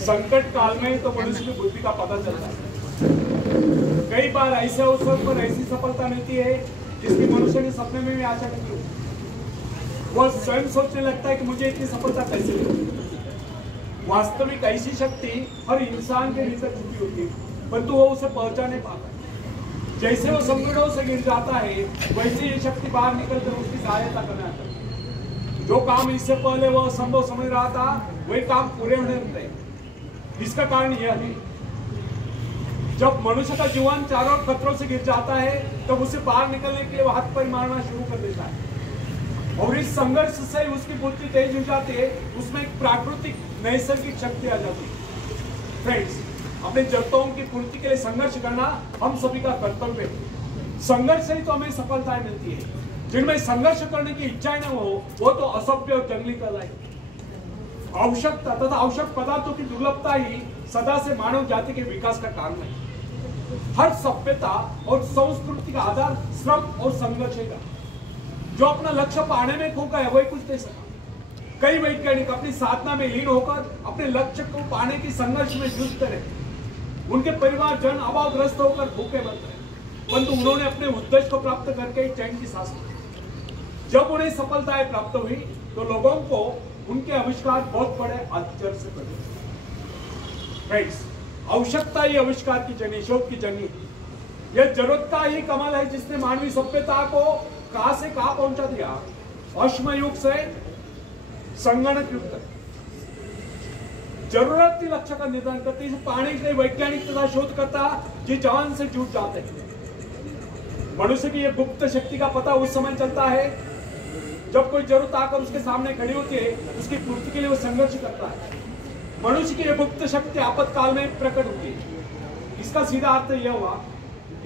संकट काल में तो मनुष्य की बुद्धि का पता चलता है। कई बार ऐसे अवसर पर ऐसी सफलता मिलती है जिसकी मनुष्य ने सपने में भी आशा नहीं की। वह स्वयं सोचने लगता है कि मुझे इतनी सफलता कैसे मिली। वास्तविक ऐसी शक्ति हर इंसान के भीतर छुपी होती है, परंतु वो उसे पहुंचा नहीं पाता। जैसे वो संकटों से गिर जाता है, वैसे ये शक्ति बाहर निकलकर उसकी सहायता करने आता है। जो काम इससे पहले वह संभव समझ रहा था, वही काम पूरे होने लगते हैं। इसका कारण यह है, जब मनुष्य का जीवन चारों ओर खतरों से गिर जाता है, तब उसे बाहर निकलने के लिए वह हाथ पैर मारना शुरू कर देता है, और इस संघर्ष से उसकी बुद्धि तेज हो जाती है। उसमें एक प्राकृतिक नैसर्गिक शक्ति आ जाती है। फ्रेंड्स, अपने जरूरतों की पूर्ति के लिए संघर्ष करना हम सभी का कर्तव्य है। संघर्ष से ही तो हमें सफलताएं मिलती है। जिनमें संघर्ष करने की इच्छा न हो, वो तो असभ्य और जंगली कहलाएगी। आवश्यकता तथा आवश्यक पदार्थों की दुर्लभता ही सदा से मानव जाति के विकास का कारण है। हर सभ्यता और संस्कृति का आधार श्रम और संघर्ष है। जो अपना लक्ष्य पाने में खो गया, वही कुछ नहीं सका। कई वैज्ञानिक अपनी साधना में लीन होकर अपने लक्ष्य को पाने की संघर्ष में जूझते रहे। उनके परिवार जन अभावग्रस्त होकर भूखे मर गए, परंतु उन्होंने अपने उद्देश्य को प्राप्त करके चैन की सांस ली। जब उन्हें सफलताएं प्राप्त हुई, तो लोगों को उनके आविष्कार बहुत बड़े आश्चर्य से पड़े। आवश्यकता ही आविष्कार की जनी, शोध की जनी। यह जरूरत का ही कमाल है जिसने मानवीय सभ्यता को कहां से कहां पहुंचा दिया। अश्म युग से संगणक युग तक जरूरत ही लक्ष्य का निर्धारण करती है। पाने के लिए वैज्ञानिक तथा शोधकर्ता जी जान से जुट जाते हैं। मनुष्य की यह गुप्त शक्ति का पता उस समय चलता है जब कोई जरूरत आकर उसके सामने खड़ी होती है। उसकी पूर्ति के लिए वो संघर्ष करता है। मनुष्य की यह गुप्त शक्ति आपातकाल में प्रकट होती है। इसका सीधा अर्थ यह हुआ,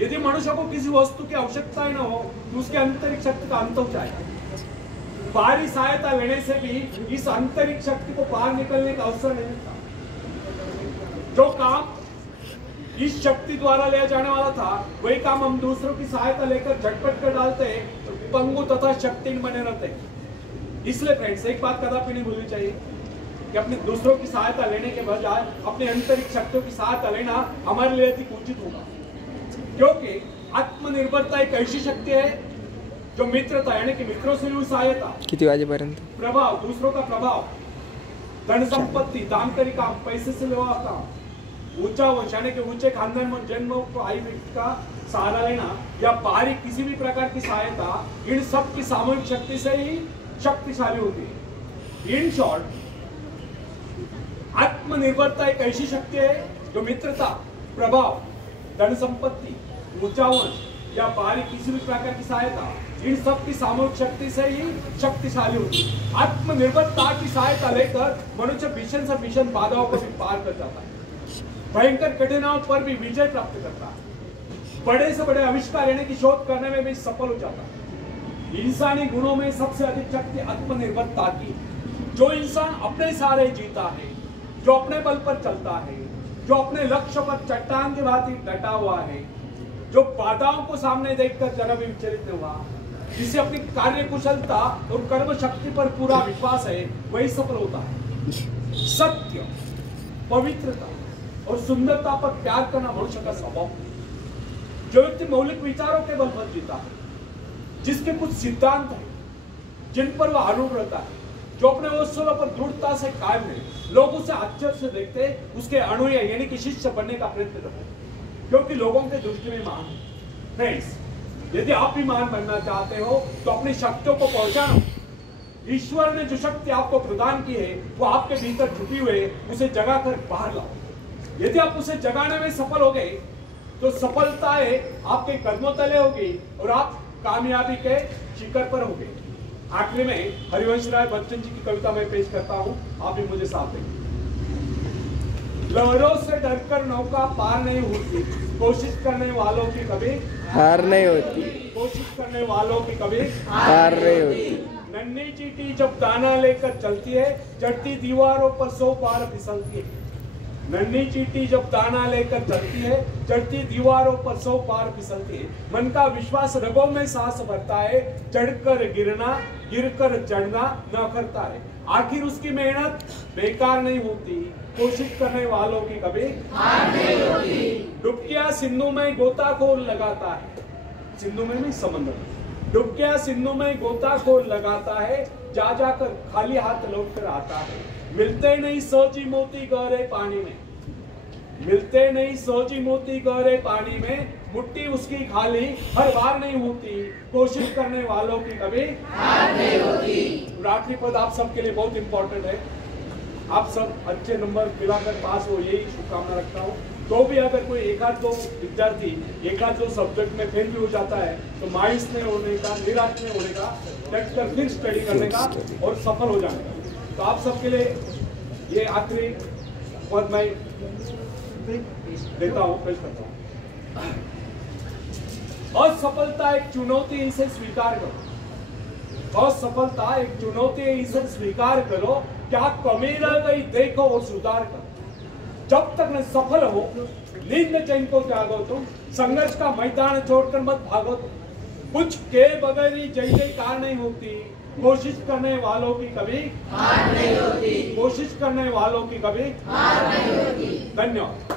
यदि मनुष्य को किसी वस्तु की आवश्यकता ही न हो, तो उसके आंतरिक शक्ति का अंत हो जाएगा। बाहरी सहायता लेने से भी इस आंतरिक शक्ति को बाहर निकलने का अवसर नहीं मिलता। जो काम इस शक्ति द्वारा लिया जाने वाला था, वही काम हम दूसरों की सहायता लेकर झटपट कर डालते हैं, पंगु तथा शक्तिहीन बने रहते हैं। इसलिए फ्रेंड्स, एक बात कदापि नहीं भूलनी चाहिए कि अपने दूसरों की सहायता लेने के बजाय अपने आंतरिक शक्तियों की सहायता लेना हमारे लिए अधिक उचित होगा। क्योंकि आत्मनिर्भरता एक ऐसी शक्ति है जो मित्रता यानी कि मित्रों से भी सहायता, किती वाजेपर्यंत प्रभाव, दूसरों का प्रभाव, धन संपत्ति, दानकरी काम, पैसे से लेवा काम, ऊंचा वंश यानी कि ऊंचे खानदान में जन्म को आई व्यक्ति का सहारा लेना, या बाहरी किसी भी प्रकार की सहायता, इन सब की सामूहिक शक्ति से ही शक्तिशाली होती है। इन शॉर्ट, आत्मनिर्भरता एक ऐसी शक्ति है जो मित्रता, प्रभाव, धन संपत्ति, ऊंचा वंश या बाहरी किसी भी प्रकार की सहायता, इन सब की सामूहिक शक्ति से ही शक्तिशाली होती है। आत्मनिर्भरता की सहायता लेकर मनुष्य भीषण से भीषण बाधाओं को भी पार कर जाता है, भयंकर कठिनाइयों पर भी विजय प्राप्त करता है, बड़े से बड़े आविष्कार यानी कि शोध करने में भी सफल हो जाता है। इंसानी गुणों में सबसे अधिक शक्ति आत्मनिर्भरता की। जो इंसान अपने सहारे जीता है, जो अपने बल पर चलता है, जो अपने लक्ष्य पर चट्टान के भांति डटा हुआ है, जो बाधाओं को सामने देखकर जरा भी विचलित नहीं हुआ, जिसे अपनी कार्य कुशलता और कर्म शक्ति पर पूरा विश्वास है, वही सफल होता है। सत्य, पवित्रता और सुंदरता पर प्यार करना मनुष्य का स्वभाव। जो व्यक्ति मौलिक विचारों के बल पर जीता है, जिसके कुछ सिद्धांत हैं जिन पर वह अड़ुल रहता है, जो अपने वस्तुओं पर दृढ़ता से कायम है, लोग उसे आश्चर्य से देखते, उसके अनुयायी यानी कि शिष्य बनने का प्रयत्न करते, क्योंकि लोगों के दृष्टि में महान है। फ्रेंड्स, यदि आप भी महान बनना चाहते हो तो अपनी शक्तियों को पहचानो। ईश्वर ने जो शक्ति आपको प्रदान की है, वो आपके भीतर छुपी हुई, उसे जगा कर बाहर लाओ। यदि आप उसे जगाने में सफल हो गए, तो सफलताएं आपके कदमों तले होगी और आप कामयाबी के शिखर पर होंगे। आखिरी में हरिवंश राय बच्चन जी की कविता में पेश करता हूं, आप भी मुझे साथ देंगे। लहरों से डरकर नौका पार नहीं होती, कोशिश करने वालों की कभी हार नहीं होती, कोशिश करने वालों की कभी हार नहीं होती। नन्ही चींटी जब दाना लेकर चलती है, चढ़ती दीवारों पर 100 बार फिसलती है। नन्ही चींटी जब दाना लेकर चलती है, चढ़ती दीवारों पर 100 बार फिसलती है। मन का विश्वास रगों में सांस भरता है, चढ़कर गिरना, गिरकर चढ़ना न करता है। आखिर उसकी मेहनत बेकार नहीं होती, कोशिश करने वालों की कभी हार नहीं होती। डुबकिया सिंधु में गोताखोर लगाता है, सिंधु में नहीं समुद्र में, डुबकिया सिंधु में गोताखोर लगाता है, जा जाकर खाली हाथ लौट कर आता है। मिलते नहीं सोची मोती गहरे पानी में, मिलते नहीं सोची मोती गहरे पानी में, मुट्ठी उसकी खाली हर बार नहीं होती, कोशिश करने वालों की कभी हार नहीं होती। आखिरी पद आप सबके लिए बहुत इंपॉर्टेंट है, आप सब अच्छे नंबर दिलाकर पास हो, यही शुभकामना रखता हूँ। तो भी अगर कोई एक आध दो विद्यार्थी एक आध दो सब्जेक्ट में फेल भी हो जाता है तो मायूस नहीं होने का, निराश नहीं होने का, टेक्स्ट कर फिर स्टडी करने का और सफल हो जाने का। तो आप सबके लिए ये आखिरी पद मैं देता हूँ, पेश करता हूँ। असफलता एक चुनौती, इसे स्वीकार करो। असफलता एक चुनौती है, इसे स्वीकार करो। क्या कमी रह गई देखो और सुधार करो। जब तक न सफल हो नींद चैन को त्यागो तुम, संघर्ष का मैदान छोड़कर मत भागो तुम। कुछ के बगैर ही जय जयकार नहीं होती, कोशिश करने वालों की कभी हार नहीं होती, कोशिश करने वालों की कभी हार नहीं होती। धन्यवाद।